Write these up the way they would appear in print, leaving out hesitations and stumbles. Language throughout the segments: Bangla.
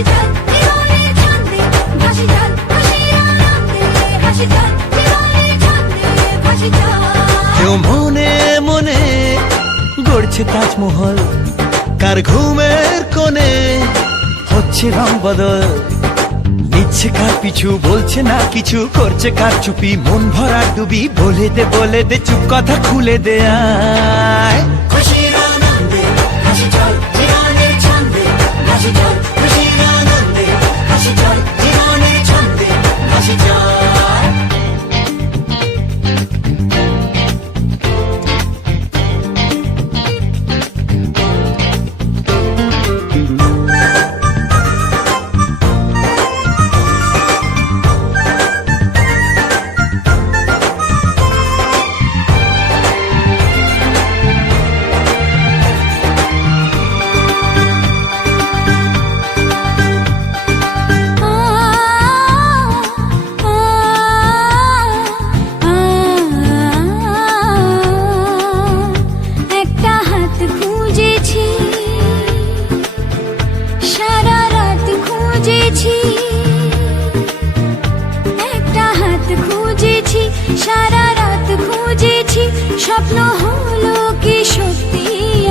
ভাসি চল জীবনের ছন্দে ভাসি চল খুশির আনন্দে ভাসি চল জীবনের ছন্দে ভাসি চল। কেউ মনে মনে গড়ছে তাজমহল, কার ঘুমের কোণে হচ্ছে রং বদল, নিচ্ছে কার পিছু বলছে না কিছু, করছে কার চুপি মন ভরা ডুবি, বলে দে চুপ কথা খুলে দে আয়। খুশির আনন্দে ভাসি চল জীবনের ছন্দে ভাসি চল খুশির আনন্দে ভাসি চল জীবনের ছন্দে ভাসি চল। সারা রাত খুঁজেছি স্বপ্ন হলো কি সত্যি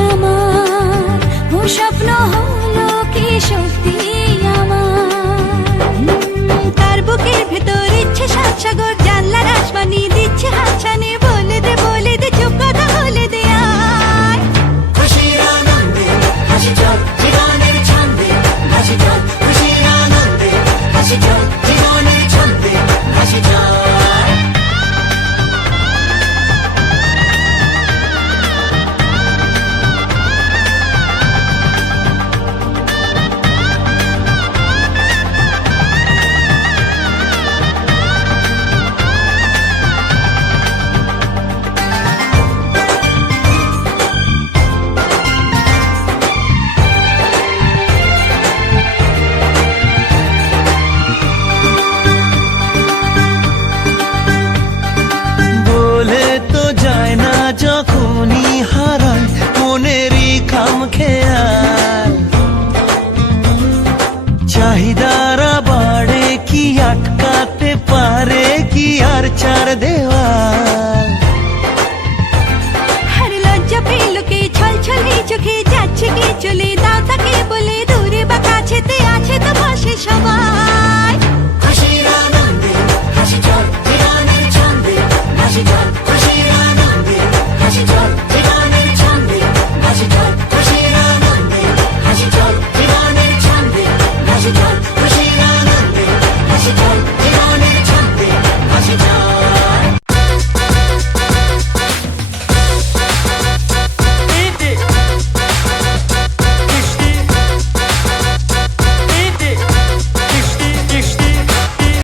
আমার, ও স্বপ্ন হলো কি সত্যি আমার। তার বুকের ভেতর ইচ্ছে সাত সাগর, জানলার আসমানি দিচ্ছে হাতছানি, বলে দে চুপ কথা বলে দে আয়। খুশির আনন্দে হাসি চল জীবনের ছন্দে হাসি চল খুশির আনন্দে হাসি চল জীবনের ছন্দে হাসি চল। যখনই হারায় মনেরই খাম খেয়াল, চাহিদারা বাড়ে কি আটকাতে পারে কি আর চার দেওয়াল। হর লজ্জা পেল কে ছল ছলে চোখে যাচ্ছে কে চলে